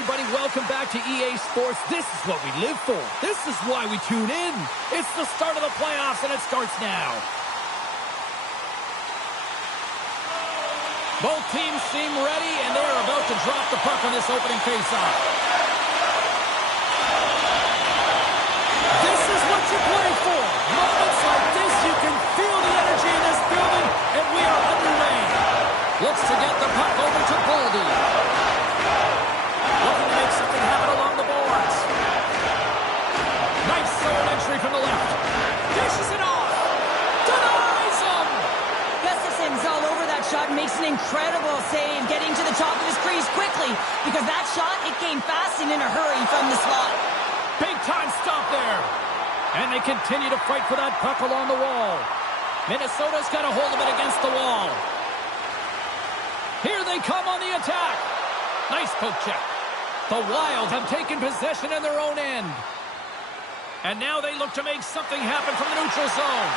everybody, welcome back to EA Sports. This is what we live for. This is why we tune in. It's the start of the playoffs, and it starts now. Both teams seem ready, and they're about to drop the puck on this opening faceoff. This is what you play for. Moments like this, you can feel the energy in this building, and we are underway. Looks to get the puck over to Goldie. Looking to make something happen along the boards. Nice zone entry from the left. Dishes it off. Denies him. Gustafson's all over that shot and makes an incredible save, getting to the top of his crease quickly, because that shot, it came fast and in a hurry from the slot. Big time stop there. And they continue to fight for that puck along the wall. Minnesota's got a hold of it against the wall. Here they come on the attack. Nice poke check. The Wild have taken possession in their own end. And now they look to make something happen from the neutral zone.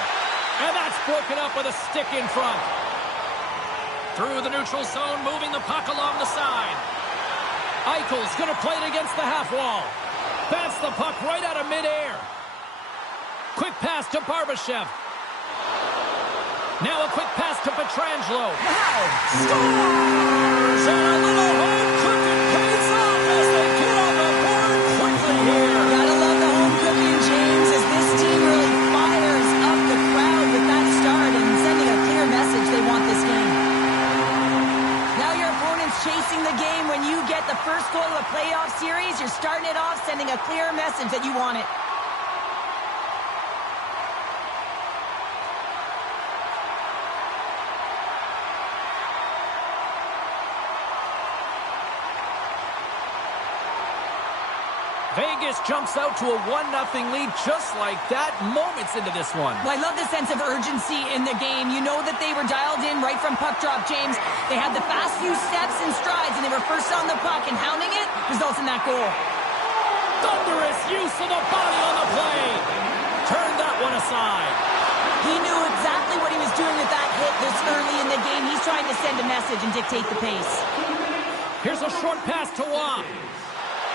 And that's broken up with a stick in front. Through the neutral zone, moving the puck along the side. Eichel's going to play it against the half wall. Bats the puck right out of midair. Quick pass to Barbashev. Now a quick pass to Pietrangelo. Wow! Scores! And a little home cooking pays off as they get on the board quickly here. Gotta love the home cooking, James, as this team really fires up the crowd with that start and sending a clear message they want this game. Now your opponent's chasing the game. When you get the first goal of a playoff series, you're starting it off sending a clear message that you want it. Vegas jumps out to a 1-0 lead just like that, moments into this one. Well, I love the sense of urgency in the game. You know that they were dialed in right from puck drop, James. They had the fast few steps and strides, and they were first on the puck, and hounding it results in that goal. Thunderous use of the body on the play. Turned that one aside. He knew exactly what he was doing with that hit this early in the game. He's trying to send a message and dictate the pace. Here's a short pass to Waugh.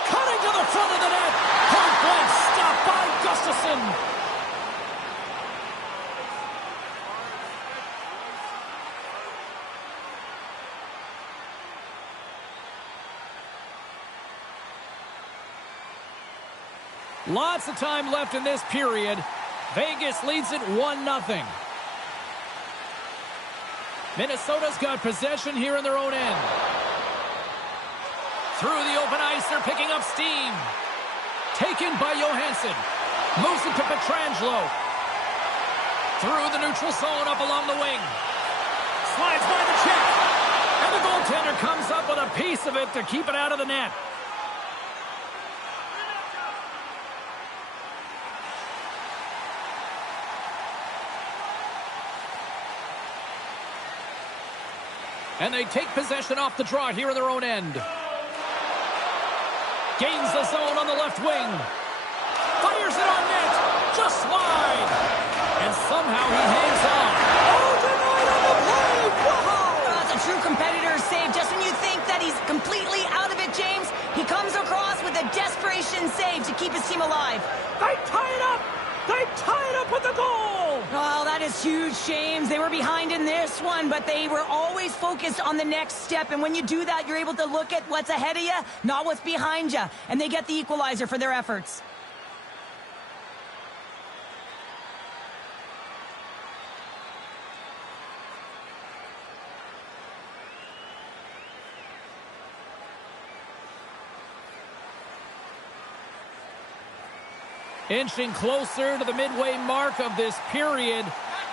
Cutting to the front of the net. Point blank stopped by Gustafsson. Lots of time left in this period. Vegas leads it 1-0. Minnesota's got possession here in their own end. Through the open ice, they're picking up steam. Taken by Johansson. Moves it to Pietrangelo. Through the neutral zone, up along the wing. Slides by the check. And the goaltender comes up with a piece of it to keep it out of the net. And they take possession off the draw here in their own end. Gains the zone on the left wing. Fires it on net. Just wide. And somehow he hangs on. Oh, denied on the play. Whoa! That's a true competitor's save. Just when you think that he's completely out of it, James, he comes across with a desperation save to keep his team alive. They tie it up. They tie it up with the goal. Oh, that is huge, James. They were behind in this one, but they were always focused on the next step. And when you do that, you're able to look at what's ahead of you, not what's behind you. And they get the equalizer for their efforts. Inching closer to the midway mark of this period.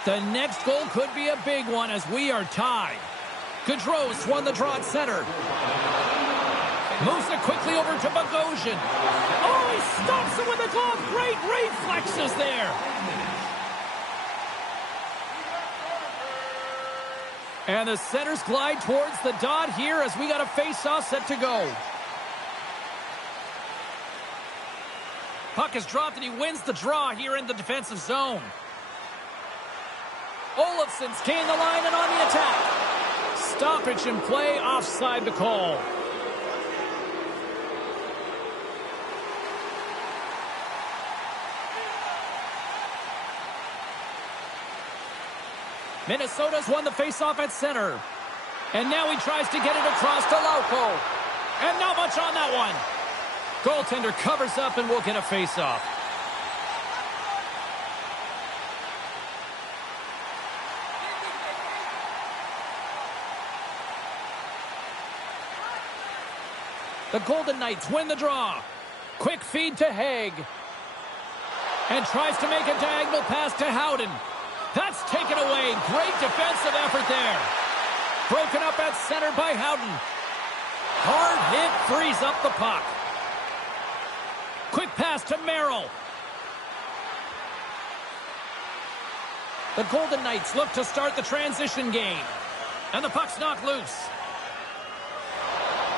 The next goal could be a big one as we are tied. Gaudreau won the draw at center. Moves it quickly over to Bogosian. Oh, he stops it with a glove. Great reflexes there. And the centers glide towards the dot here as we got a face-off set to go. Puck is dropped and he wins the draw here in the defensive zone. Olofsson's gained the line and on the attack. Stoppage in play, offside the call. Minnesota's won the faceoff at center. And now he tries to get it across to Lauko. And not much on that one. Goaltender covers up and will get a faceoff. The Golden Knights win the draw. Quick feed to Haig. And tries to make a diagonal pass to Howden. That's taken away. Great defensive effort there. Broken up at center by Howden. Hard hit frees up the puck. Quick pass to Merrill. The Golden Knights look to start the transition game. And the puck's knocked loose.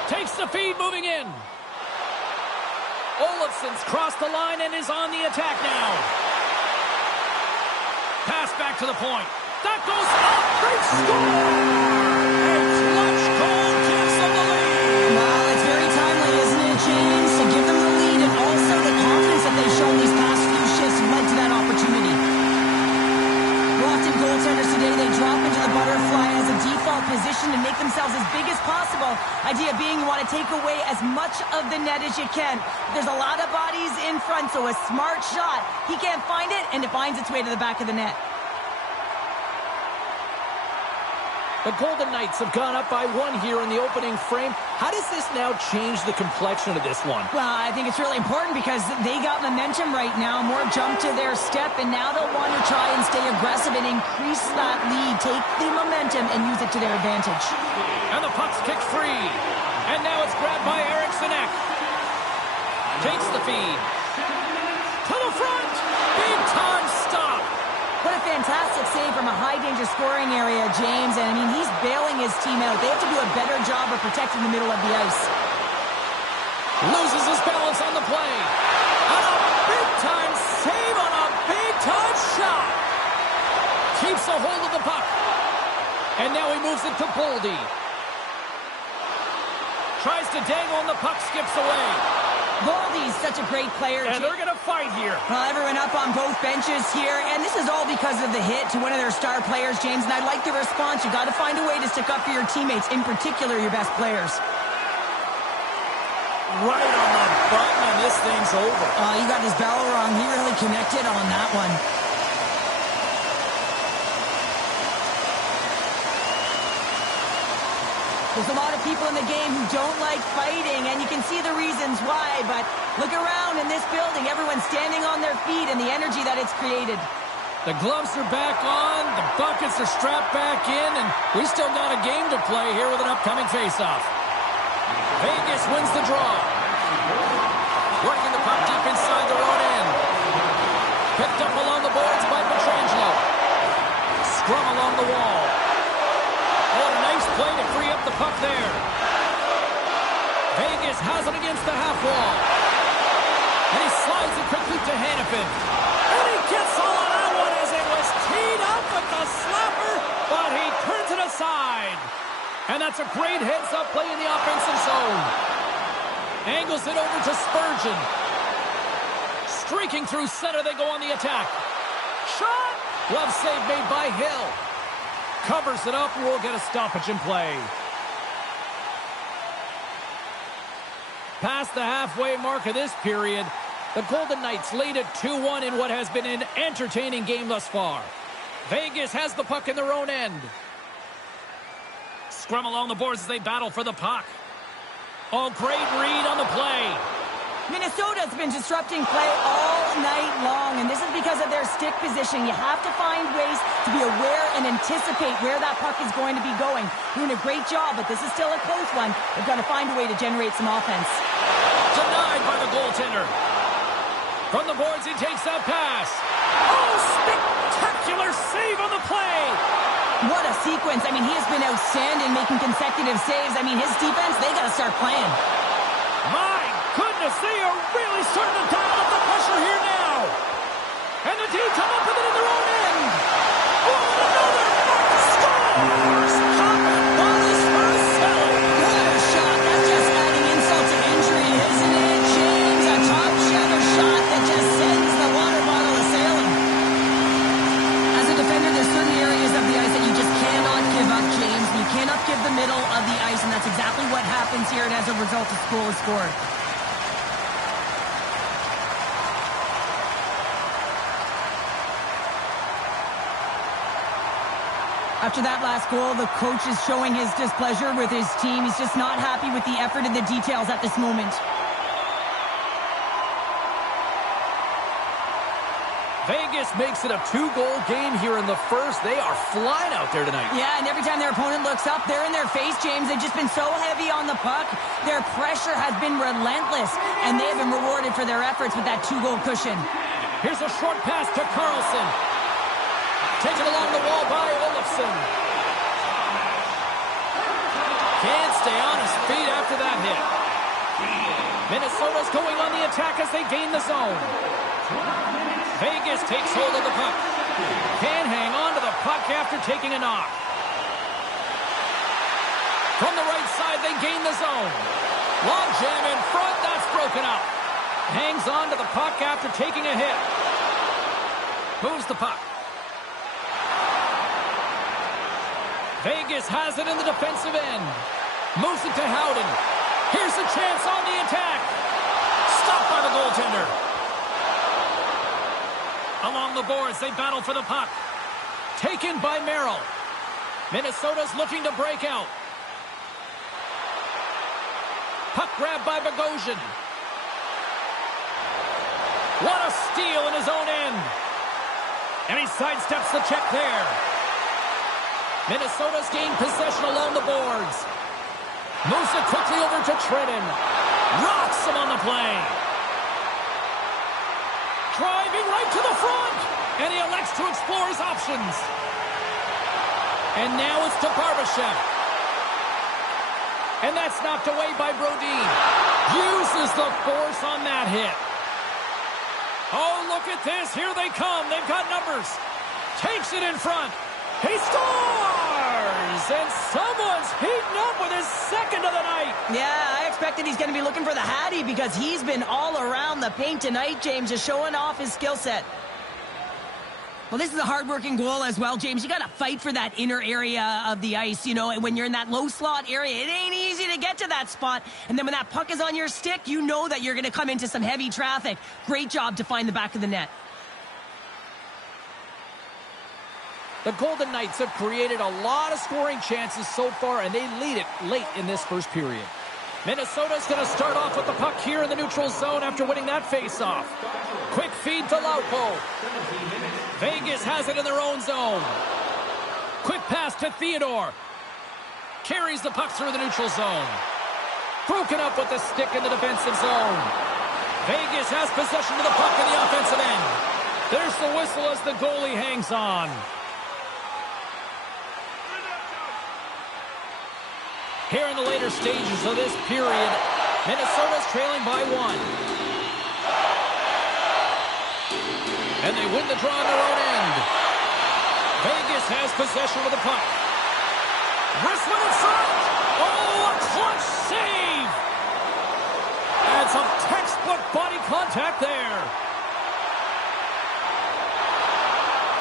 Takes the feed moving in. Olofsson's crossed the line and is on the attack now. Pass back to the point. That goes up. Great score! A clutch goal gives them the lead. Well, it's very timely, isn't it, James? To give them the lead and also the confidence that they've shown these past few shifts led to that opportunity. Locked-in goaltenders today, they drop into the butterfly as a default position to make themselves as big as possible. Idea being you want to take away as much of the net as you can. There's a lot of bodies in front, so a smart shot. He can't find it, and it finds its way to the back of the net. The Golden Knights have gone up by one here in the opening frame. How does this now change the complexion of this one? Well, I think it's really important because they got momentum right now. More jump to their step, and now they'll want to try and stay aggressive and increase that lead. Take the momentum and use it to their advantage. And the puck's kicked free. And now it's grabbed by Eriksson Ek. Takes the feed. To the front. Big time stop. What a fantastic save from a high-danger scoring area, James. And, I mean, he's bailing his team out. They have to do a better job of protecting the middle of the ice. Loses his balance on the play. And a big-time save on a big-time shot. Keeps a hold of the puck. And now he moves it to Boldy. Tries to dangle and the puck skips away. Boldy's such a great player. And they're going to fight here. Well, everyone up on both benches here, and this is all because of the hit to one of their star players, James, and I like the response. You got to find a way to stick up for your teammates, in particular your best players. Right on the button, and this thing's over. You got his bell wrong. He really connected on that one. There's a lot of people in the game who don't like fighting, and you can see the reasons why, but look around in this building. Everyone's standing on their feet and the energy that it's created. The gloves are back on, the buckets are strapped back in, and we still got a game to play here with an upcoming faceoff. Vegas wins the draw. Working the puck deep inside their own end. Picked up along the boards by Pietrangelo. Scrum along the wall. Oh, a nice play to free up the puck there. Vegas has it against the half wall. And he slides it quickly to Hannafin. And he gets all on that one as it was teed up with the slapper, but he turns it aside. And that's a great heads-up play in the offensive zone. Angles it over to Spurgeon. Streaking through center, they go on the attack. Shot! Glove save made by Hill. Covers it up, and we'll get a stoppage in play. Past the halfway mark of this period, the Golden Knights lead at 2-1 in what has been an entertaining game thus far. Vegas has the puck in their own end. Scrum along the boards as they battle for the puck. Oh, great read on the play. Minnesota's been disrupting play all night long, and this is because of their stick position. You have to find ways to be aware and anticipate where that puck is going to be going. Doing a great job, but this is still a close one. They've got to find a way to generate some offense. Denied by the goaltender. From the boards, he takes that pass. Oh, spectacular save on the play. What a sequence. I mean, he has been outstanding making consecutive saves. I mean, his defense, they got to start playing. My goodness, they are really starting to dial up the pressure here now. And the team come up with it in their own end. Oh, and another scores! Top bonus for Selly. What a shot. That's just adding insult to injury, isn't it, James? A top shelter shot that just sends the water bottle a-sailing. As a defender, there's certain areas of the ice that you tired as a result of goal is scored. After that last goal, the coach is showing his displeasure with his team. He's just not happy with the effort and the details at this moment. Vegas makes it a 2-goal game here in the first. They are flying out there tonight. Yeah, and every time their opponent looks up, they're in their face, James. They've just been so heavy on the puck. Their pressure has been relentless, and they have been rewarded for their efforts with that 2-goal cushion. Here's a short pass to Carlson. Taken along the wall by Olofsson. Can't stay on his feet after that hit. Minnesota's going on the attack as they gain the zone. Vegas takes hold of the puck. Can't hang on to the puck after taking a knock. From the right side, they gain the zone. Long jam in front, that's broken up. Hangs on to the puck after taking a hit. Moves the puck. Vegas has it in the defensive end. Moves it to Howden. Here's a chance on the attack. Stopped by the goaltender. Along the boards, they battle for the puck. Taken by Merrill. Minnesota's looking to break out. Puck grab by Bogosian. What a steal in his own end. And he sidesteps the check there. Minnesota's gained possession along the boards. Moves it quickly over to Trenton. Rocks him on the play. Driving right to the front. And he elects to explore his options. And now it's to Barbashev. And that's knocked away by Brodin. Uses the force on that hit. Oh, look at this. Here they come. They've got numbers. Takes it in front. He scores! And someone's heating up with his second of the night. Yeah, I expected he's going to be looking for the Hattie because he's been all around the paint tonight, James, just showing off his skill set. Well, this is a hard-working goal as well, James. You got to fight for that inner area of the ice, you know, and when you're in that low slot area, it ain't easy to get to that spot. And then when that puck is on your stick, you know that you're going to come into some heavy traffic. Great job to find the back of the net. The Golden Knights have created a lot of scoring chances so far, and they lead it late in this first period. Minnesota's going to start off with the puck here in the neutral zone after winning that faceoff. Quick feed to Laupo. Vegas has it in their own zone. Quick pass to Theodore. Carries the puck through the neutral zone. Broken up with the stick in the defensive zone. Vegas has possession of the puck in the offensive end. There's the whistle as the goalie hangs on. Here in the later stages of this period, Minnesota's trailing by 1. And they win the draw on their own end. Vegas has possession of the puck. Wristman in front. Oh, a clutch save. And some textbook body contact there.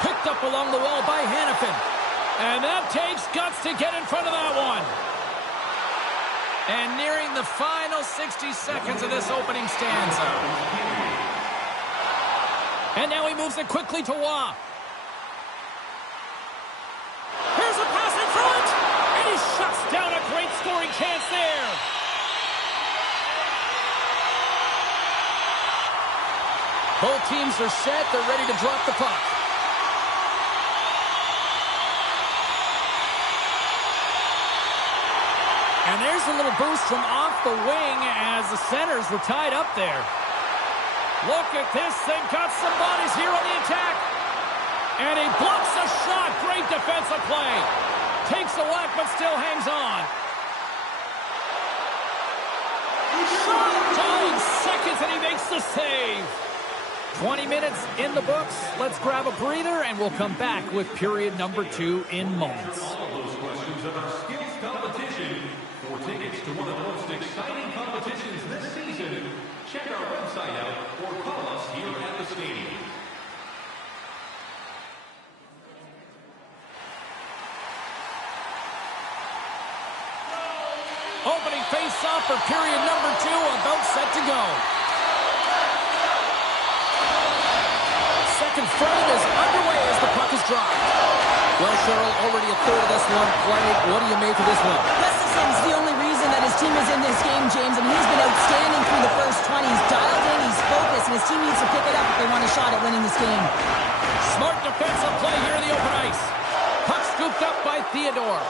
Picked up along the wall by Hanifin. And that takes guts to get in front of that one. And nearing the final 60 seconds of this opening stanza. And now he moves it quickly to Waugh. Here's a pass in front. And he shuts down a great scoring chance there. Both teams are set. They're ready to drop the puck. And there's a little boost from off the wing as the centers were tied up there. Look at this. They've got some bodies here on the attack. And he blocks a shot. Great defensive play. Takes a whack but still hangs on. Shot 9 seconds and he makes the save. 20 minutes in the books. Let's grab a breather and we'll come back with period number 2 in moments. For tickets to one of the most exciting competitions this season, check our website out or call us here at the stadium. Opening face-off for period number 2, about set to go. Second frame is underway as the puck is dropped. Well, Cheryl, already a third of this one played. What do you make of this one? Gustafson's the only reason that his team is in this game, James. I mean, he's been outstanding through the first 20. He's dialed in, he's focused, and his team needs to pick it up if they want a shot at winning this game. Smart defensive play here in the open ice. Puck scooped up by Theodore.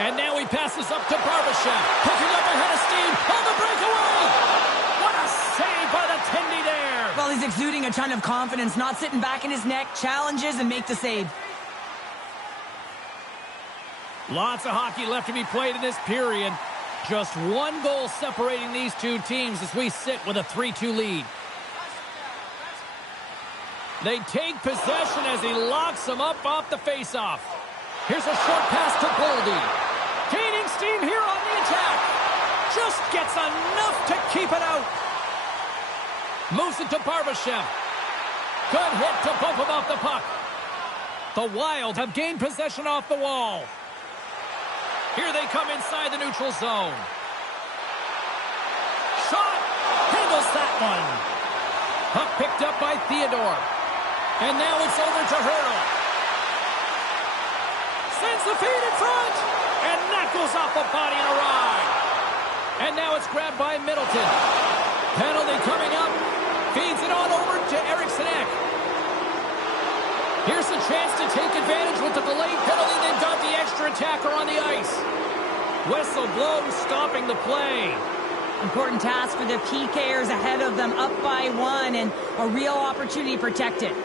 And now he passes up to Barbashev. Picking up ahead of steam on the breakaway. What a save by the Tendy there. Well, he's exuding a ton of confidence, not sitting back in his neck, challenges and make the save. Lots of hockey left to be played in this period. Just one goal separating these two teams as we sit with a 3-2 lead. They take possession as he locks them up off the faceoff. Here's a short pass to Boldy. Gaining steam here on the attack. Just gets enough to keep it out. Moves it to Barbashev. Good hit to bump him off the puck. The Wild have gained possession off the wall. Here they come inside the neutral zone. Shot! Handles that one. Puck picked up by Theodore. And now it's over to Hurdle. Sends the feed in front. And that goes off the body and a ride. And now it's grabbed by Middleton. Penalty coming up. Feeds it on over to Eriksson Ek. Here's a chance to take advantage with the delayed penalty. They've got the extra attacker on the ice. Whistle blows, stopping the play. Important task for the PKers ahead of them, up by 1, and a real opportunity to protect it.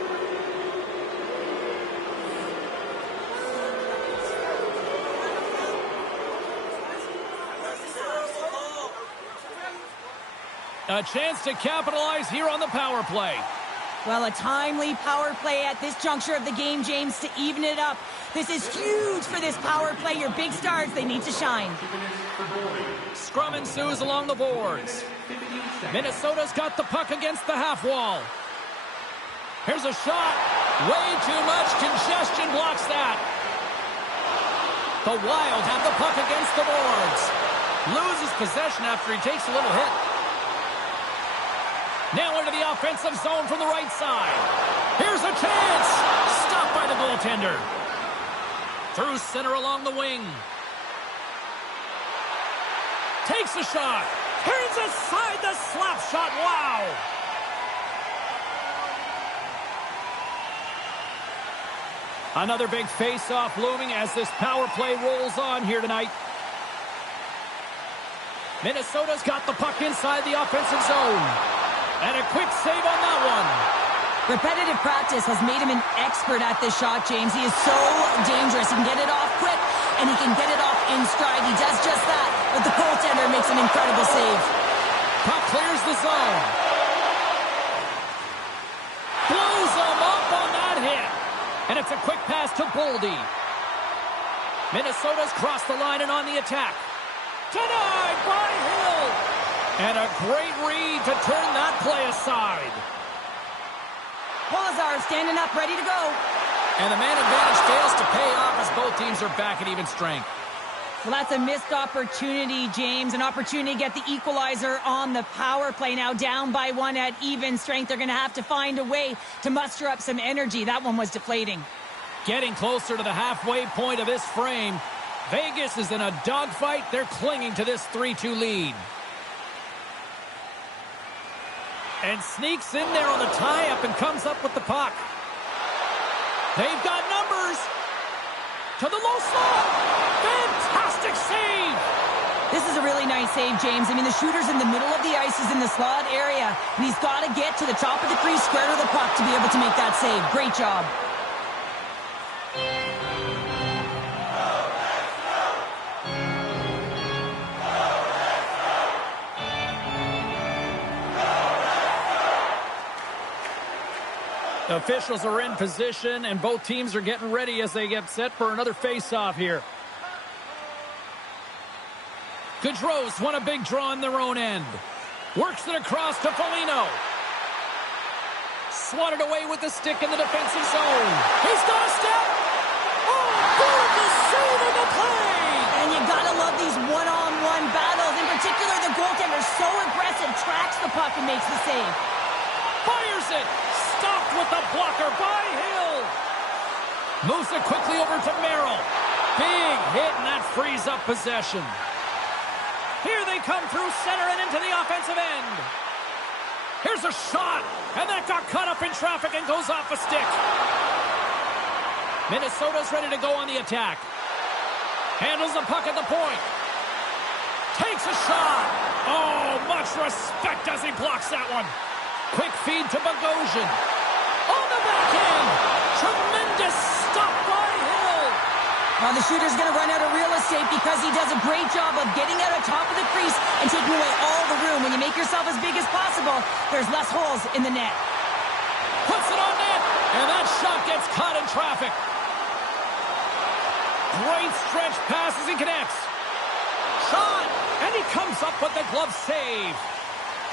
A chance to capitalize here on the power play. Well, a timely power play at this juncture of the game, James, to even it up. This is huge for this power play. Your big stars, they need to shine. Scrum ensues along the boards. Minnesota's got the puck against the half wall. Here's a shot. Way too much congestion blocks that. The Wild have the puck against the boards. Loses possession after he takes a little hit. Now into the offensive zone from the right side. Here's a chance. Stopped by the goaltender. Through center along the wing. Takes a shot. Turns aside the slap shot. Wow. Another big face-off looming as this power play rolls on here tonight. Minnesota's got the puck inside the offensive zone. And a quick save on that one. Repetitive practice has made him an expert at this shot, James. He is so dangerous. He can get it off quick, and he can get it off in stride. He does just that, but the goaltender makes an incredible save. Puck clears the zone. Blows him up on that hit. And it's a quick pass to Boldy. Minnesota's crossed the line and on the attack. Denied by Hill. And a great read to turn that play aside. Lazar standing up, ready to go. And the man advantage fails to pay off as both teams are back at even strength. Well, that's a missed opportunity, James. An opportunity to get the equalizer on the power play. Now down by 1 at even strength. They're going to have to find a way to muster up some energy. That one was deflating. Getting closer to the halfway point of this frame. Vegas is in a dogfight. They're clinging to this 3-2 lead. And sneaks in there on the tie-up and comes up with the puck. They've got numbers. To the low slot. Fantastic save. This is a really nice save, James. I mean, the shooter's in the middle of the ice. He's in the slot area. And he's got to get to the top of the crease, square to the puck to be able to make that save. Great job. Officials are in position, and both teams are getting ready as they get set for another face-off here. Gaudreau's won a big draw in their own end. Works it across to Foligno. Swatted away with the stick in the defensive zone. He's got a step. Oh, gorgeous save in the play! And you gotta love these one-on-one battles. save. Fires it. Stopped with the blocker by Hill. Moves it quickly over to Merrill. Big hit, and that frees up possession. Here they come through center and into the offensive end. Here's a shot, and that got caught up in traffic and goes off a stick. Minnesota's ready to go on the attack. Handles the puck at the point. Takes a shot. Oh, much respect as he blocks that one. Quick feed to Bogosian. On the backhand. Tremendous stop by Hill. Now the shooter's going to run out of real estate because he does a great job of getting out on top of the crease and taking away all the room. When you make yourself as big as possible, there's less holes in the net. Puts it on net, and that shot gets caught in traffic. Great stretch pass as he connects. Shot, and he comes up with the glove save.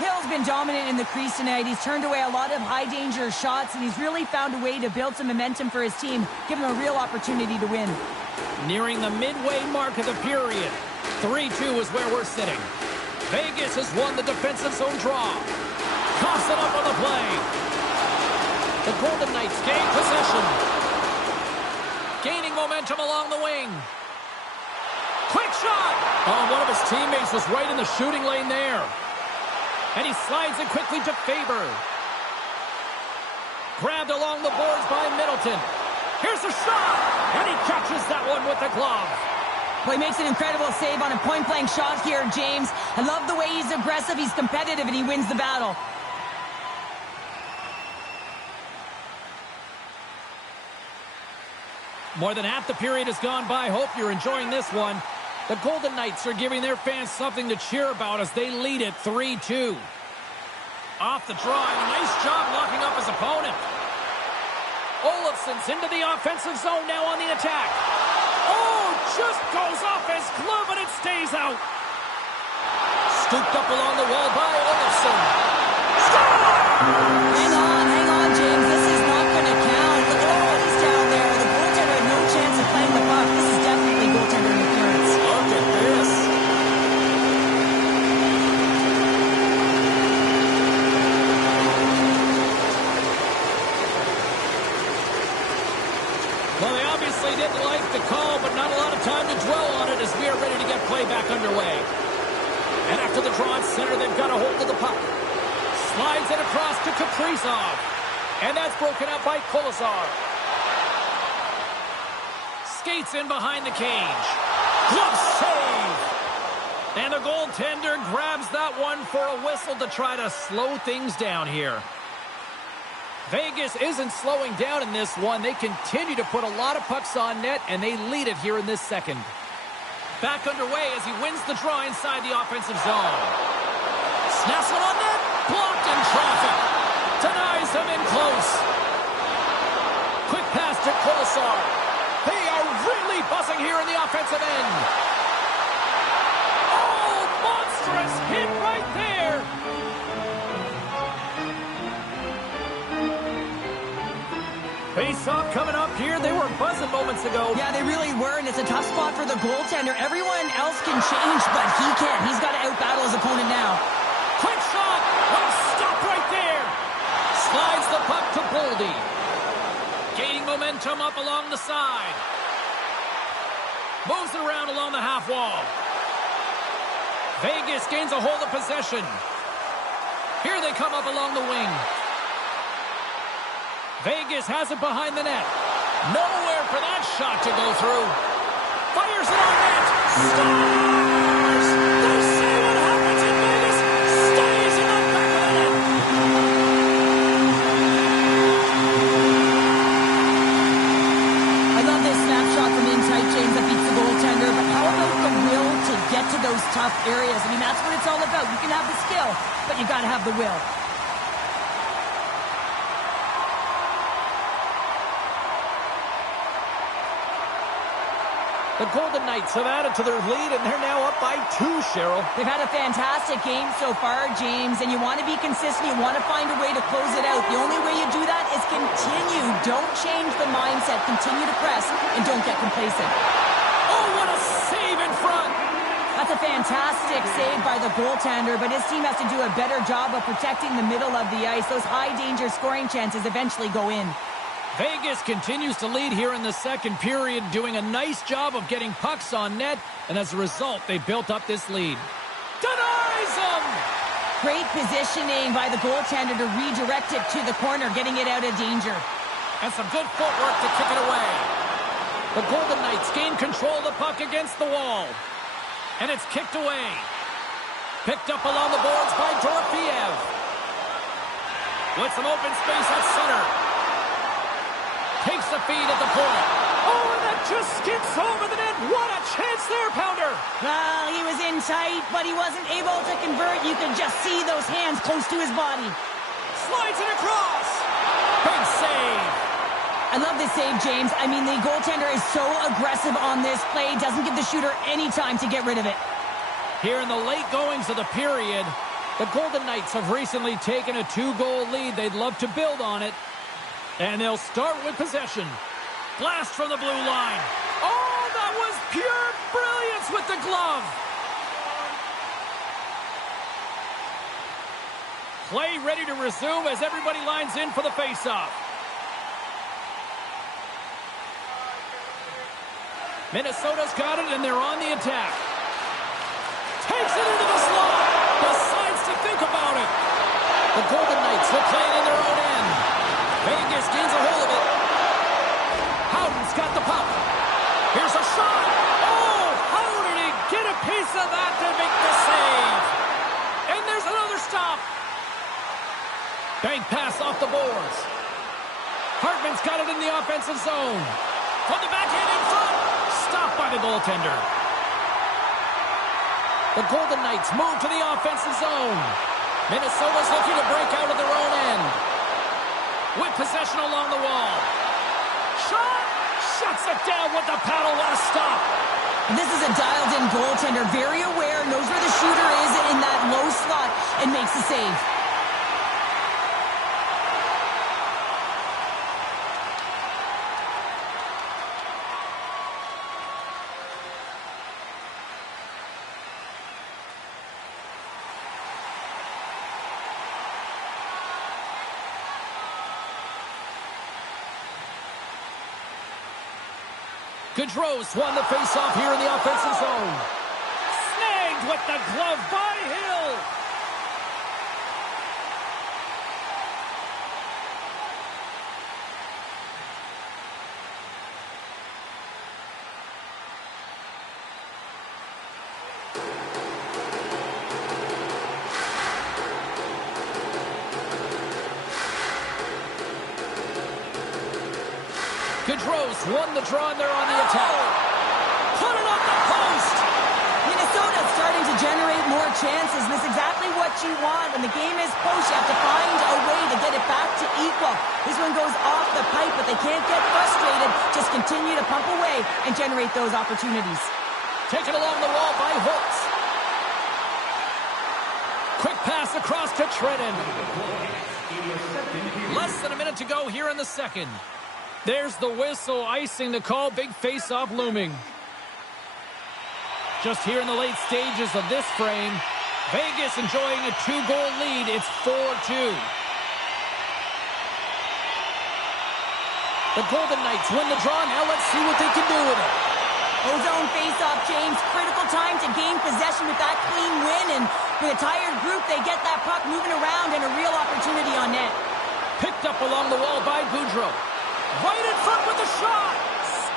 Hill's been dominant in the crease tonight. He's turned away a lot of high-danger shots, and he's really found a way to build some momentum for his team, give him a real opportunity to win. Nearing the midway mark of the period. 3-2 is where we're sitting. Vegas has won the defensive zone draw. Coughs it up on the play. The Golden Knights gain possession. Gaining momentum along the wing. Quick shot! Oh, one of his teammates was right in the shooting lane there. And he slides it quickly to Faber. Grabbed along the boards by Middleton. Here's a shot! And he catches that one with the glove. Well, he makes an incredible save on a point-blank shot here, James. I love the way he's aggressive, he's competitive, and he wins the battle. More than half the period has gone by. Hope you're enjoying this one. The Golden Knights are giving their fans something to cheer about as they lead it 3-2. Off the draw, and a nice job locking up his opponent. Olofsson's into the offensive zone now on the attack. Oh, just goes off his glove and it stays out. Scooped up along the wall by Olofsson. Score! Hang on, James. This is not going to count. Look at all these down there. The goaltender had no chance of playing the puck. This is definitely goaltender interference. Look at this. Well, they obviously didn't like the call, but not a lot of time to dwell on it as we are ready to get play back underway. And after the draw at center, they've got a hold of the puck. Slides it across to Kaprizov. And that's broken up by Kolesar. Skates in behind the cage. Glove save! And the goaltender grabs that one for a whistle to try to slow things down here. Vegas isn't slowing down in this one. They continue to put a lot of pucks on net, and they lead it here in this second. Back underway as he wins the draw inside the offensive zone. Snaps one on net. Blocked in traffic. Denies him in close. Quick pass to Kolesar. They are really buzzing here in the offensive end. Oh, monstrous hit right there. Face-off coming up here. They were buzzing moments ago. Yeah, they really were, and it's a tough spot for the goaltender. Everyone else can change, but he can't. He's got to out-battle his opponent now. Quick shot! What a stop right there! Slides the puck to Boldy. Gaining momentum up along the side. Moves it around along the half wall. Vegas gains a hold of possession. Here they come up along the wing. Vegas has it behind the net. Nowhere for that shot to go through. Fires it on net. Scores! They say what happens in Vegas stays in the back of the net. I love this snapshot from inside, James, that beats the goaltender, but how about the will to get to those tough areas? I mean, that's what it's all about. You can have the skill, but you got to have the will. The Golden Knights have added to their lead, and they're now up by 2, Cheryl. They've had a fantastic game so far, James, and you want to be consistent. You want to find a way to close it out. The only way you do that is continue. Don't change the mindset. Continue to press, and don't get complacent. Oh, what a save in front! That's a fantastic save by the goaltender, but his team has to do a better job of protecting the middle of the ice. Those high-danger scoring chances eventually go in. Vegas continues to lead here in the second period, doing a nice job of getting pucks on net, and as a result, they built up this lead. Denies them! Great positioning by the goaltender to redirect it to the corner, getting it out of danger. And some good footwork to kick it away. The Golden Knights gain control of the puck against the wall. And it's kicked away. Picked up along the boards by Dorofeev. With some open space at center. Takes the feed at the point. Oh, and that just skids over the net. What a chance there, Pounder. Well, he was in tight, but he wasn't able to convert. You could just see those hands close to his body. Slides it across. Big save. I love this save, James. I mean, the goaltender is so aggressive on this play. Doesn't give the shooter any time to get rid of it. Here in the late goings of the period, the Golden Knights have recently taken a 2-goal lead. They'd love to build on it. And they'll start with possession. Blast from the blue line. Oh, that was pure brilliance with the glove. Play ready to resume as everybody lines in for the faceoff. Minnesota's got it, and they're on the attack. Takes it into the slot. Decides to think about it. The Golden Knights will play it in their own end. Vegas gains a hold of it. Howden's got the puck. Here's a shot. Oh, how did he get a piece of that to make the save? And there's another stop. Bank pass off the boards. Hartman's got it in the offensive zone. From the backhand in front. Stopped by the goaltender. The Golden Knights move to the offensive zone. Minnesota's looking to break out of their own end. With possession along the wall. Shot! Shuts it down with the paddle. What a stop. This is a dialed-in goaltender. Very aware, knows where the shooter is in that low slot, and makes the save. Gaudreau's won the face-off here in the offensive zone. Snagged with the glove by Hill. Gaudreau's won the draw, and they're on the attack. Put it on the post! Minnesota's starting to generate more chances. This is exactly what you want. When the game is close, you have to find a way to get it back to equal. This one goes off the pipe, but they can't get frustrated. Just continue to pump away and generate those opportunities. Taken along the wall by Holtz. Quick pass across to Trenton. Less than a minute to go here in the second. There's the whistle, icing the call, big face-off looming. Just here in the late stages of this frame, Vegas enjoying a 2-goal lead. It's 4-2. The Golden Knights win the draw. Now let's see what they can do with it. Ozone face-off, James. Critical time to gain possession with that clean win. And with a tired group, they get that puck moving around and a real opportunity on net. Picked up along the wall by Gaudreau. Right in front with the shot.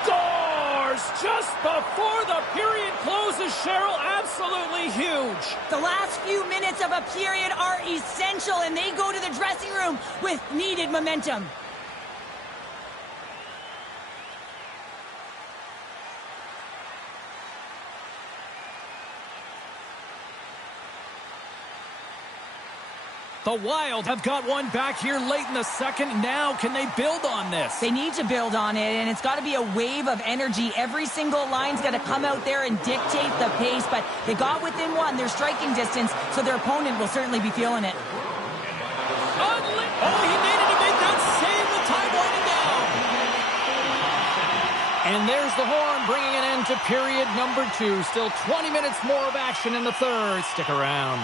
Scores just before the period closes, Cheryl. Absolutely huge. The last few minutes of a period are essential, and they go to the dressing room with needed momentum. The Wild have got one back here late in the second. Now, can they build on this? They need to build on it, and it's got to be a wave of energy. Every single line's got to come out there and dictate the pace, but they got within one. They're striking distance, so their opponent will certainly be feeling it. Oh, he needed to make that save with time winding down. And there's the horn, bringing an end to period number 2. Still 20 minutes more of action in the third. Stick around.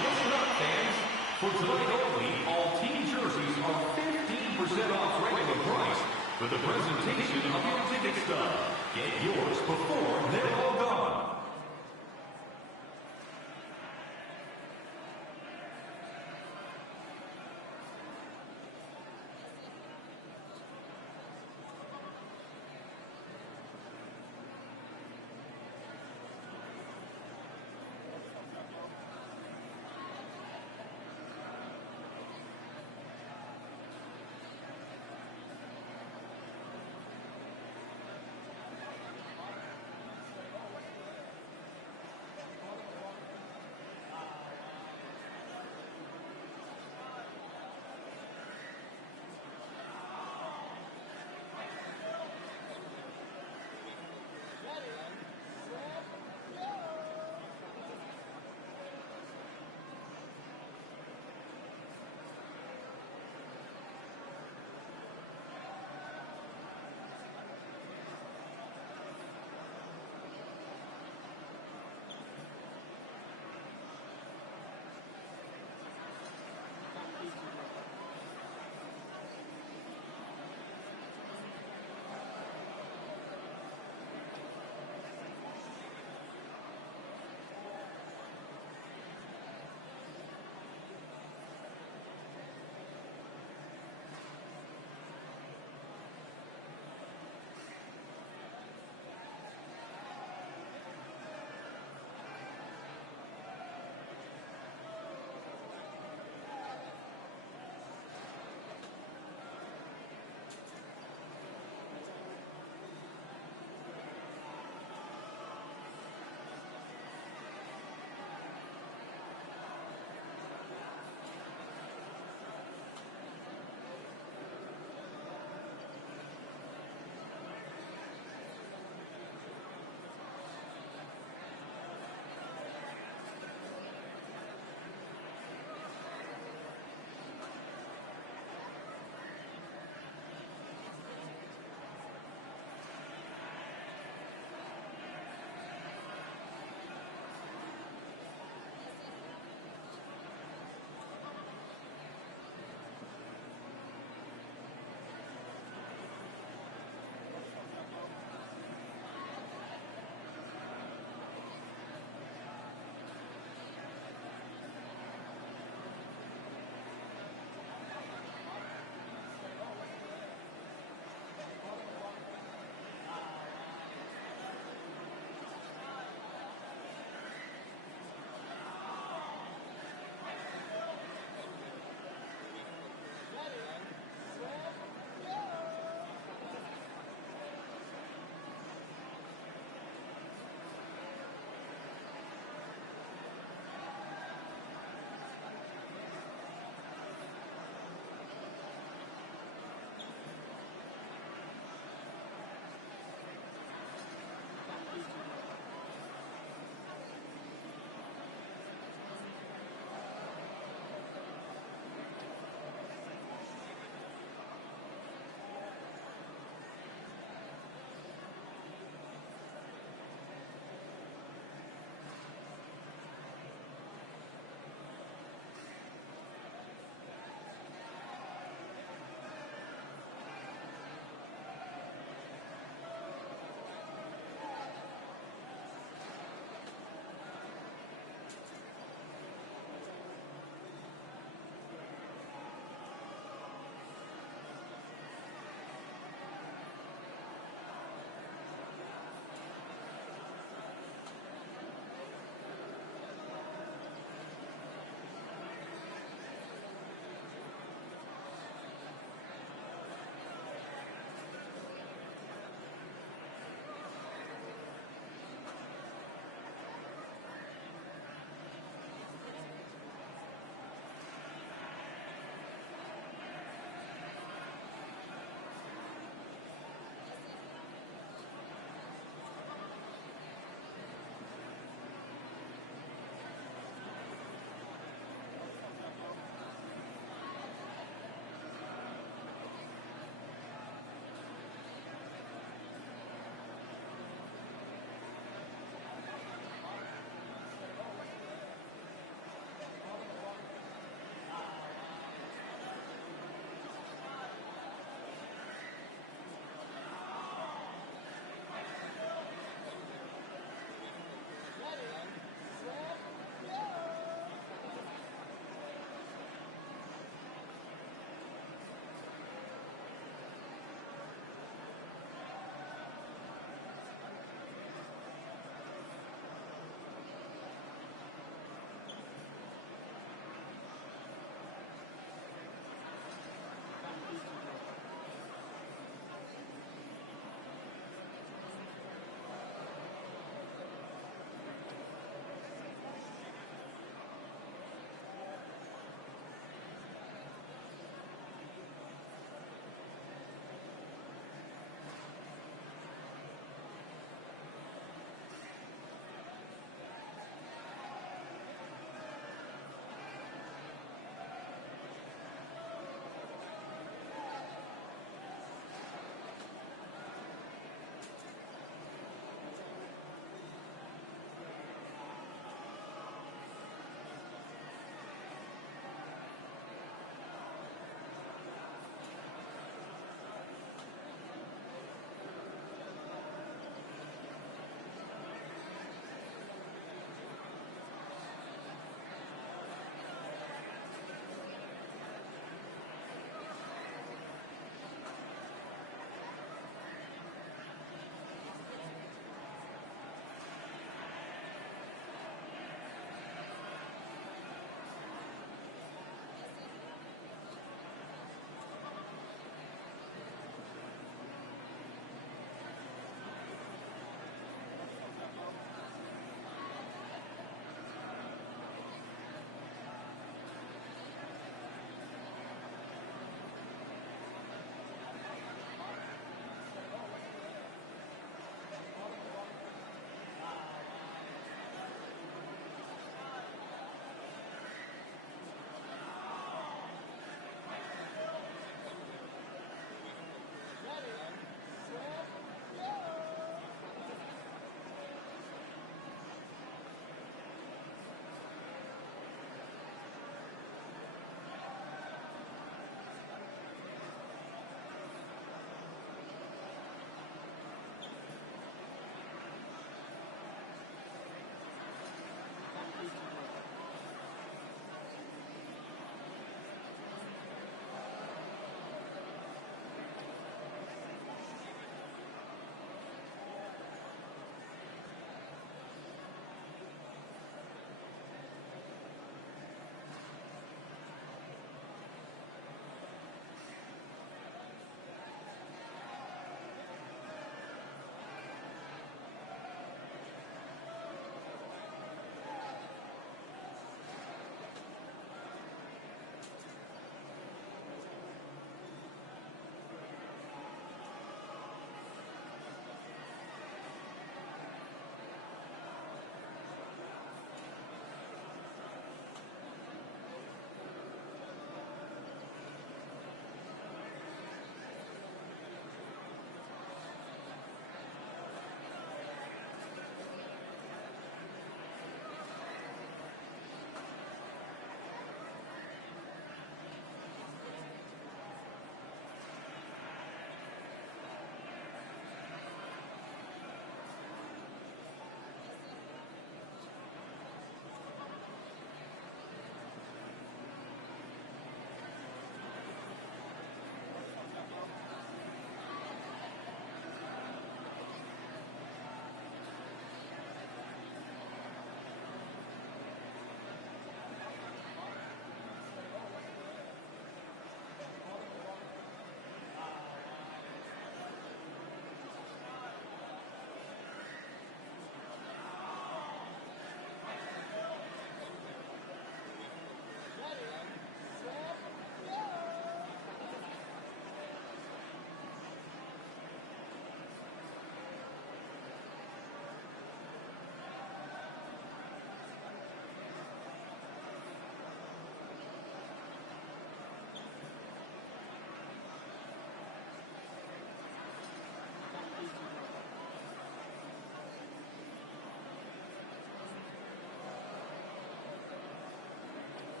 Listen up, fans. For tonight only, all team jerseys are 15% off regular price with the presentation of your ticket stub. Get yours before they're all gone.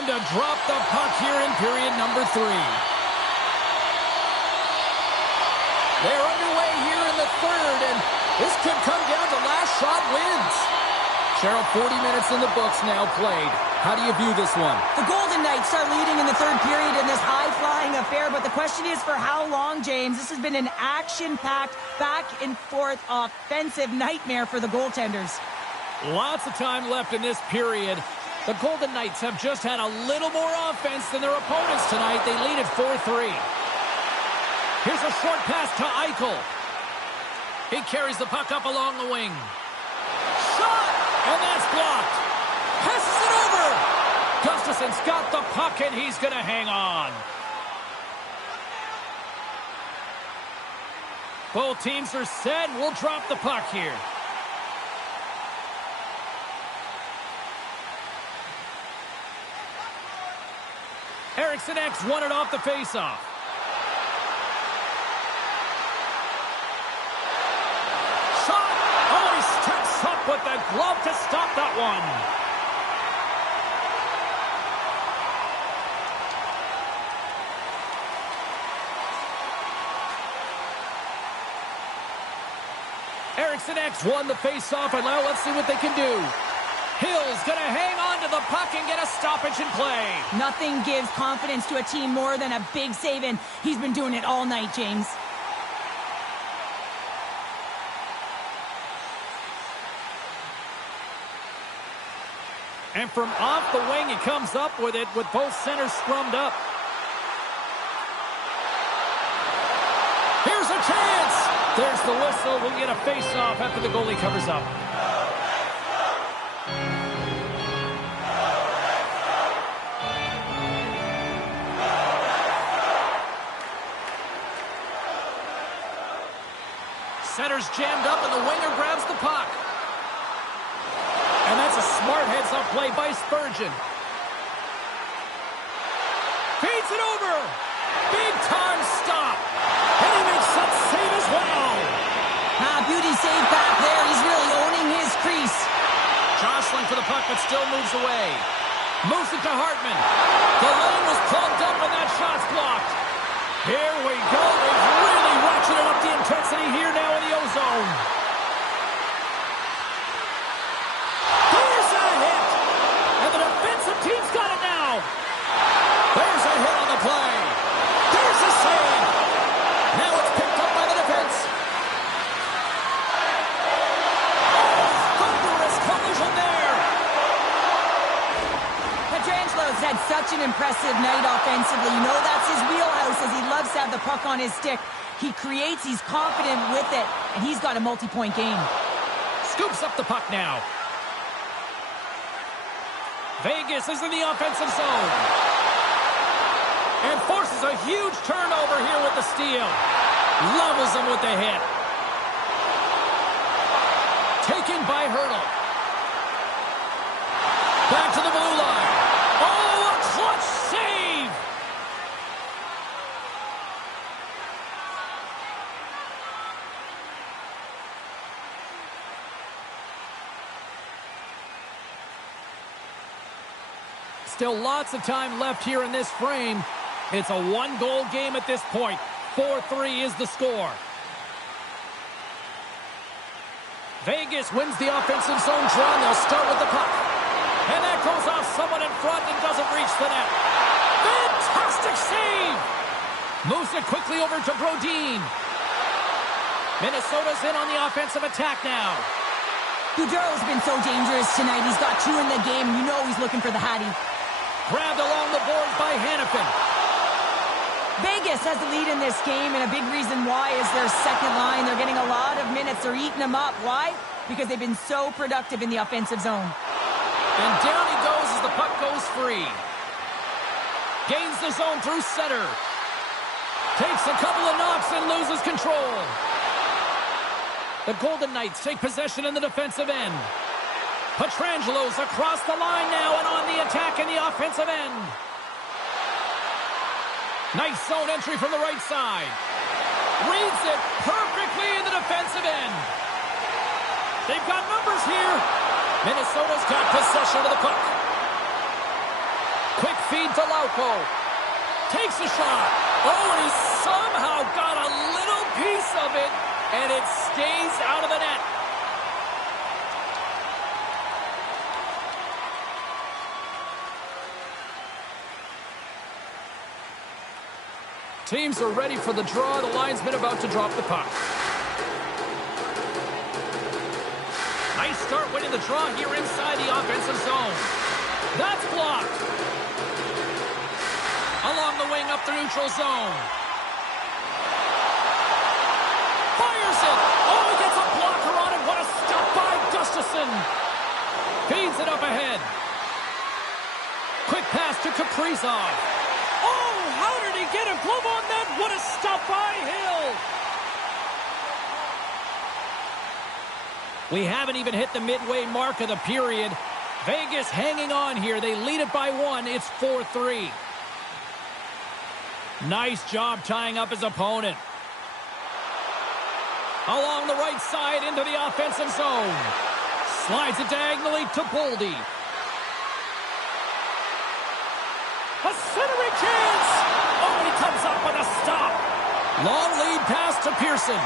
Time to drop the puck here in period number 3. They're underway here in the third, and this could come down to last shot wins. Cheryl, 40 minutes in the books now played. How do you view this one? The Golden Knights are leading in the third period in this high-flying affair, but the question is for how long, James? This has been an action-packed, back-and-forth offensive nightmare for the goaltenders. Lots of time left in this period. The Golden Knights have just had a little more offense than their opponents tonight. They lead at 4-3. Here's a short pass to Eichel. He carries the puck up along the wing. Shot! And that's blocked. Passes it over. Gustafson's got the puck, and he's going to hang on. Both teams are set. We'll drop the puck here. Eriksson Ek won it off the faceoff. Shot! Oh, he steps up with the glove to stop that one. Eriksson Ek won the faceoff, and now let's see what they can do. Hill's going to hang on to the puck and get a stoppage in play. Nothing gives confidence to a team more than a big save, and he's been doing it all night, James. And from off the wing, he comes up with it with both centers scrummed up. Here's a chance. There's the whistle. We'll get a face-off after the goalie covers up. Center's jammed up, and the winger grabs the puck. And that's a smart heads-up play by Spurgeon. Feeds it over. Big-time stop. And he makes that save as well. Beauty save back there. He's really owning his crease. Jostling for the puck, but still moves away. Moves it to Hartman. The lane was plugged up, and that shot's blocked. Here we go. They've really ratcheted up the intensity here now in the O-zone. There's a hit. And the defensive team's got it now. There's a hit on the play. There's a save. Now it's picked up by the defense. Oh, thunderous collision there. Petrangelo's had such an impressive night offensively. You know that's his wheelhouse, as he loves to have the puck on his stick. He creates, he's confident with it, and he's got a multi-point game. Scoops up the puck now. Vegas is in the offensive zone. And forces a huge turnover here with the steal. Levels him with the hit. Taken by Hurdle. Back to the blue line. Oh, a clutch save! Still lots of time left here in this frame. It's a one-goal game at this point. 4-3 is the score. Vegas wins the offensive zone draw, and they'll start with the puck. And that goes off someone in front and doesn't reach the net. Fantastic save! Moves it quickly over to Brodin. Minnesota's in on the offensive attack now. Gaudreau's been so dangerous tonight. He's got two in the game. You know he's looking for the Hattie. Grabbed along the boards by Hannafin. Vegas has the lead in this game, and a big reason why is their second line. They're getting a lot of minutes. They're eating them up. Why? Because they've been so productive in the offensive zone. And down he goes as the puck goes free. Gains the zone through center. Takes a couple of knocks and loses control. The Golden Knights take possession in the defensive end. Petrangelo's across the line now and on the attack in the offensive end. Nice zone entry from the right side. Reads it perfectly in the defensive end. They've got numbers here. Minnesota's got possession of the puck. Quick feed to Lauko. Takes a shot. Oh, and he somehow got a little piece of it, and it stays out of the net. Teams are ready for the draw. The linesman about to drop the puck. Nice start winning the draw here inside the offensive zone. That's blocked. Along the wing up the neutral zone. Fires it. Oh, he gets a blocker on it. What a stop by Gustafsson. Feeds it up ahead. Quick pass to Kaprizov. Oh, how did he get a glove on that? What a stop by Hill. We haven't even hit the midway mark of the period. Vegas hanging on here. They lead it by 1. It's 4-3. Nice job tying up his opponent. Along the right side into the offensive zone. Slides it diagonally to Boldy. A centering chance! Oh, and he comes up with a stop. Long lead pass to Pearson.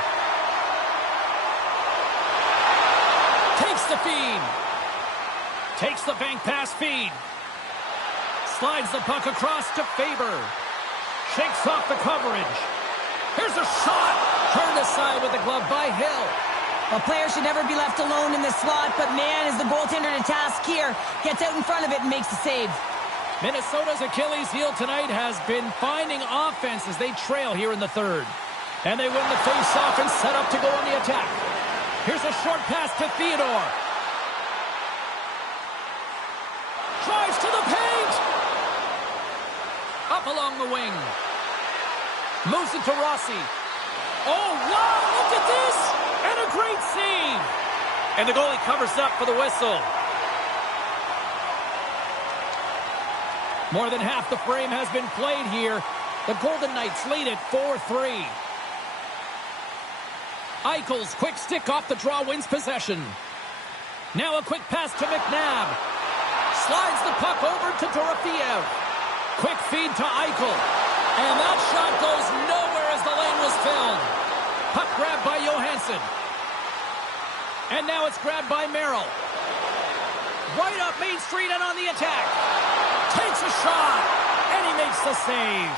Takes the feed. Takes the bank pass feed. Slides the puck across to Faber. Shakes off the coverage. Here's a shot. Turned aside with the glove by Hill. A player should never be left alone in the slot, but man, is the goaltender to task here. Gets out in front of it and makes the save. Minnesota's Achilles heel tonight has been finding offense as they trail here in the third. And they win the face-off and set up to go on the attack. Here's a short pass to Theodore. Drives to the paint. Up along the wing. Moves it to Rossi. Oh, wow, look at this. And a great save. And the goalie covers up for the whistle. More than half the frame has been played here. The Golden Knights lead it 4-3. Eichel's quick stick off the draw wins possession. Now a quick pass to McNabb. Slides the puck over to Dorofeev. Quick feed to Eichel. And that shot goes nowhere as the lane was filled. Puck grabbed by Johansson. And now it's grabbed by Merrill. Right up Main Street and on the attack. Takes a shot. And he makes the save.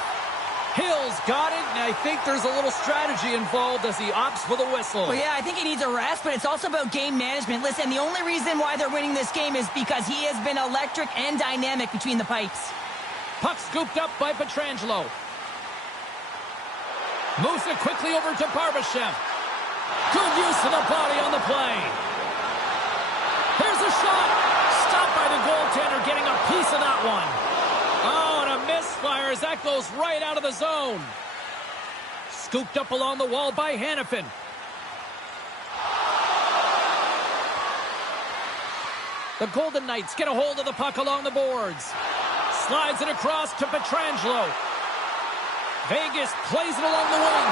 Hill's got it, and I think there's a little strategy involved as he opts for the whistle. Well, yeah, I think he needs a rest, but it's also about game management. Listen, the only reason why they're winning this game is because he has been electric and dynamic between the pipes. Puck scooped up by Pietrangelo. Moves it quickly over to Barbashev. Good use of the body on the play. Here's a shot. Stopped by the goaltender, getting a piece of that one. Oh, and a misfire as that goes right out of the zone. Scooped up along the wall by Hanifin. The Golden Knights get a hold of the puck along the boards. Slides it across to Pietrangelo. Vegas plays it along the wing.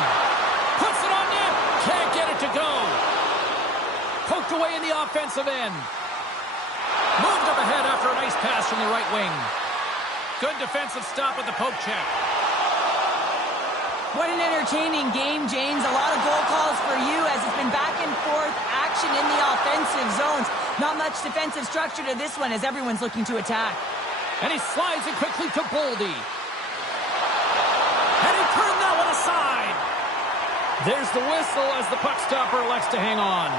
Puts it on net. Can't get it to go. Poked away in the offensive end. Moved up ahead after a nice pass from the right wing. Good defensive stop with the poke check. What an entertaining game, James. A lot of goal calls for you as it's been back and forth action in the offensive zones. Not much defensive structure to this one as everyone's looking to attack. And he slides it quickly to Boldy. And he turned that one aside. There's the whistle as the puck stopper elects to hang on.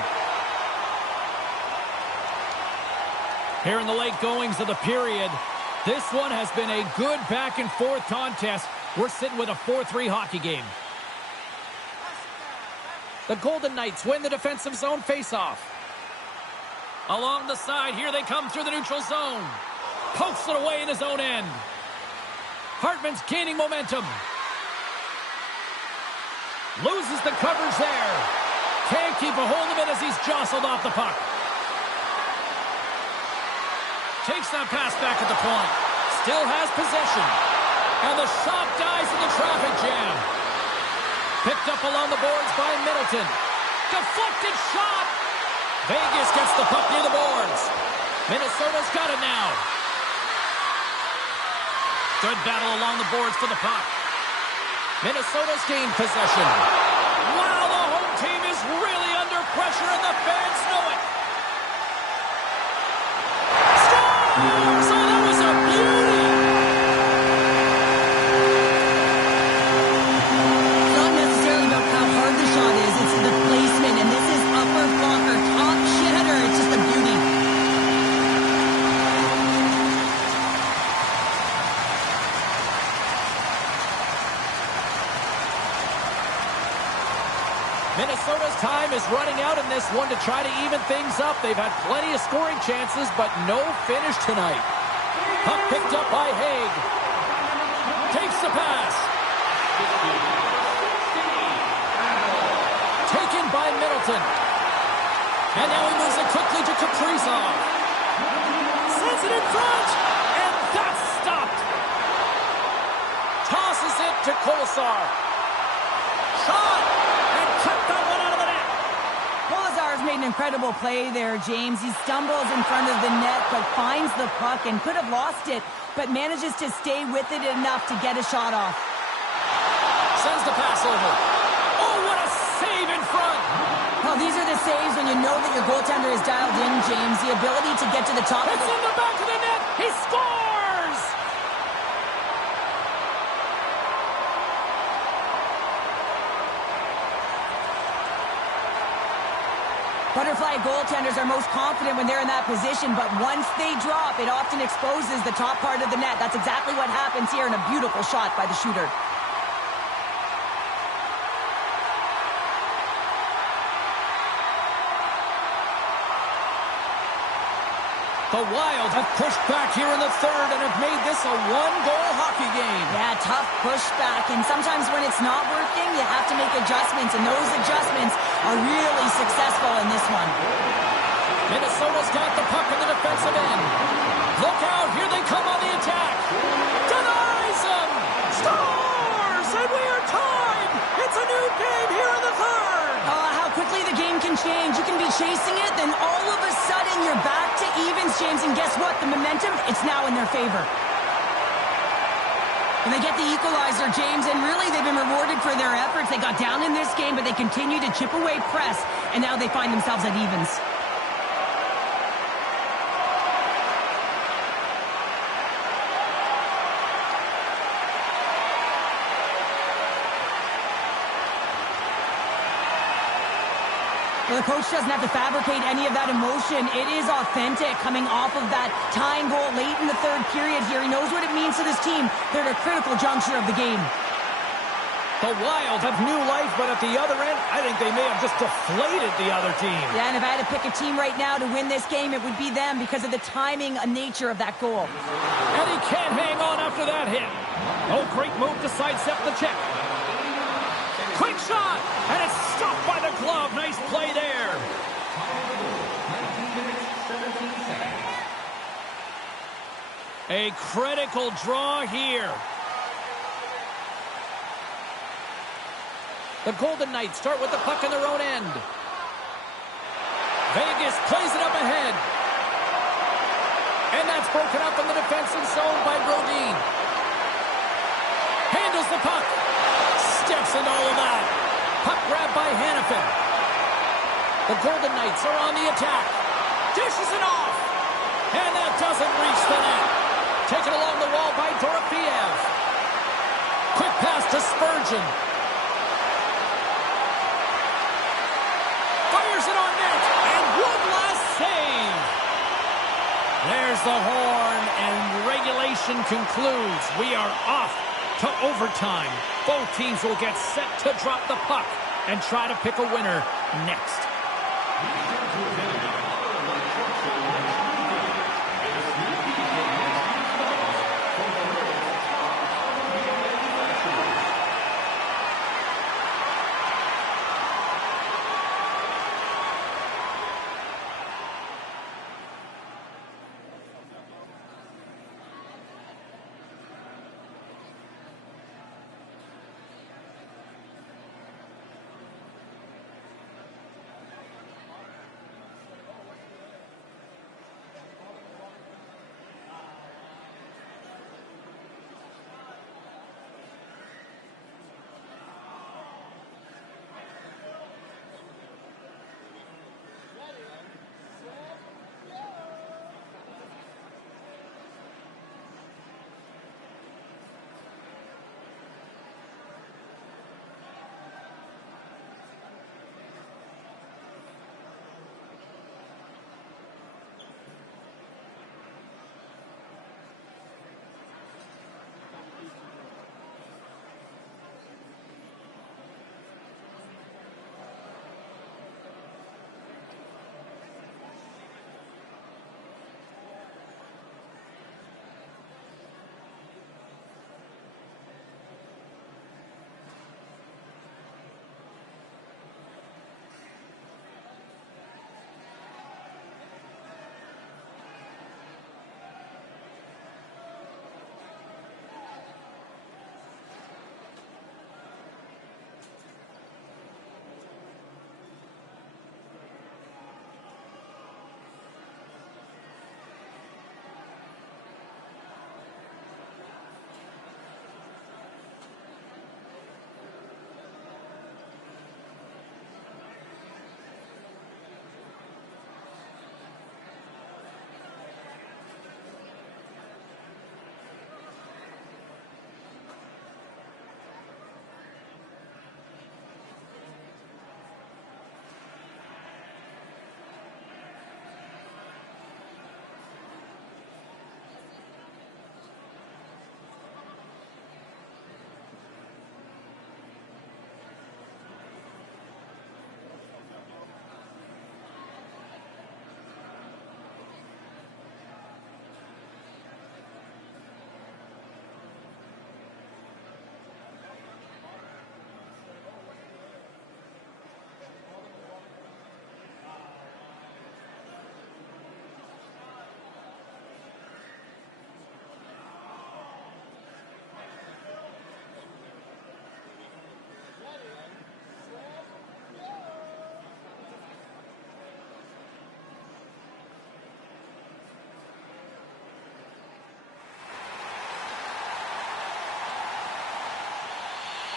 Here in the late goings of the period, this one has been a good back-and-forth contest. We're sitting with a 4-3 hockey game. The Golden Knights win the defensive zone face-off. Along the side, here they come through the neutral zone. Pokes it away in his own end. Hartman's gaining momentum. Loses the coverage there. Can't keep a hold of it as he's jostled off the puck. Takes that pass back at the point. Still has possession. And the shot dies in the traffic jam. Picked up along the boards by Middleton. Deflected shot. Vegas gets the puck near the boards. Minnesota's got it now. Good battle along the boards for the puck. Minnesota's gained possession. Wow, the home team is really under pressure, and the fans know it. Scores! So that was a beauty! It's not necessarily about how hard the shot is. It's the placement, and this is upper blocker, top shitter. It's just a beauty. Minnesota's time is running out in this one to try to even things up. They've had plenty of scoring chances, but no finish tonight. Puck picked up by Haig. Takes the pass. Taken by Middleton. And now he moves it quickly to Kaprizov. Sends it in front. And that's stopped. Tosses it to Kolesar. Shot. And cut that one out of the net. Kolesar's made an incredible play there, James. He stumbles in front of the net, but finds the puck and could have lost it, but manages to stay with it enough to get a shot off. Sends the pass over. Oh, what a save in front. Well, these are the saves when you know that your goaltender is dialed in, James. The ability to get to the top. It's in the back of the net. He scores! Butterfly goaltenders are most confident when they're in that position, but once they drop, it often exposes the top part of the net. That's exactly what happens here, and a beautiful shot by the shooter. The Wild have pushed back here in the third and have made this a one-goal hockey game. Yeah, tough pushback, and sometimes when it's not working, you have to make adjustments, and those adjustments are really successful in this one. Minnesota's got the puck in the defensive end. Look out, here they come on the attack. Denies him! Scores! And we are tied! It's a new game here in the third! How quickly the game can change. You can be chasing it, then all of a sudden you're back to evens, James, and guess what? The momentum, it's now in their favor. And they get the equalizer, James, and really they've been rewarded for their efforts. They got down in this game, but they continue to chip away press, and now they find themselves at evens. The coach doesn't have to fabricate any of that emotion. It is authentic coming off of that tying goal late in the third period here. He knows what it means to this team. They're at a critical juncture of the game. The Wild have new life, but at the other end, I think they may have just deflated the other team. Yeah, and if I had to pick a team right now to win this game, it would be them because of the timing and nature of that goal. And he can't hang on after that hit. Oh, great move to sidestep the check. Quick shot, and it's stopped by the glove. Nice play there. A critical draw here. The Golden Knights start with the puck in their own end. Vegas plays it up ahead. And that's broken up in the defensive zone by Brodin. Handles the puck. Steps into all of that. Puck grab by Hanifin. The Golden Knights are on the attack. Dishes it off. And that doesn't reach the net. Taken along the wall by Dorofeev. Quick pass to Spurgeon. Fires it on net. And one last save. There's the horn, and regulation concludes. We are off to overtime. Both teams will get set to drop the puck and try to pick a winner next.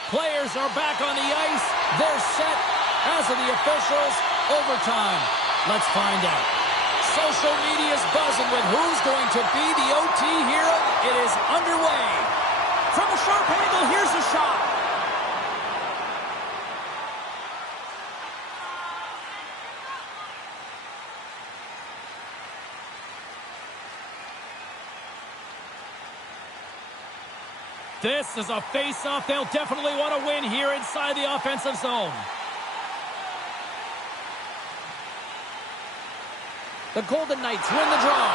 Players are back on the ice. They're set. As are the officials. Overtime. Let's find out. Social media is buzzing with who's going to be the OT hero. It is underway. From a sharp angle, here's a shot. This is a face-off they'll definitely want to win here inside the offensive zone. The Golden Knights win the draw.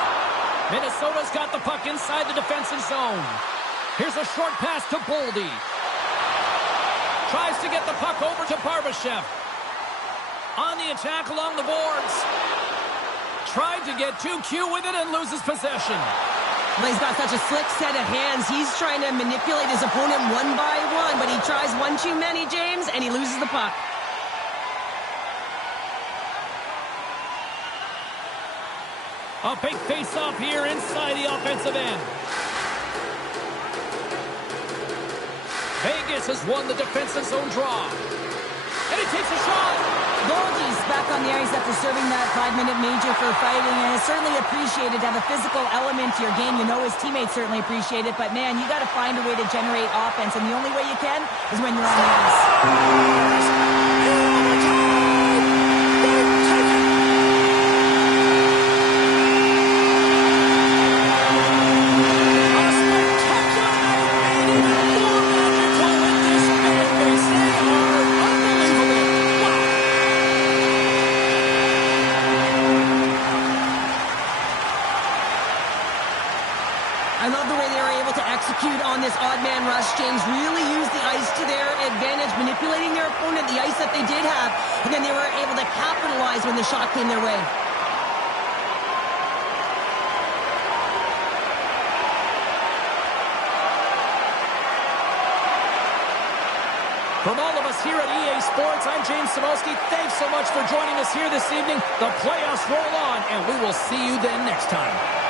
Minnesota's got the puck inside the defensive zone. Here's a short pass to Boldy. Tries to get the puck over to Barbashev. On the attack along the boards. Tried to get too cute with it and loses possession. Well, he's got such a slick set of hands. He's trying to manipulate his opponent one by one, but he tries one too many, James, and he loses the puck. A big face-off here inside the offensive end. Vegas has won the defensive zone draw. And he takes a shot. Goldie's back on the ice after serving that 5-minute major for fighting, and it's certainly appreciated to have a physical element to your game. You know his teammates certainly appreciate it, but man, you got to find a way to generate offense, and the only way you can is when you're on the ice. I love the way they were able to execute on this odd man rush. James really used the ice to their advantage, manipulating their opponent, the ice that they did have, and then they were able to capitalize when the shot came their way. From all of us here at EA Sports, I'm James Samowski. Thanks so much for joining us here this evening. The playoffs roll on, and we will see you then next time.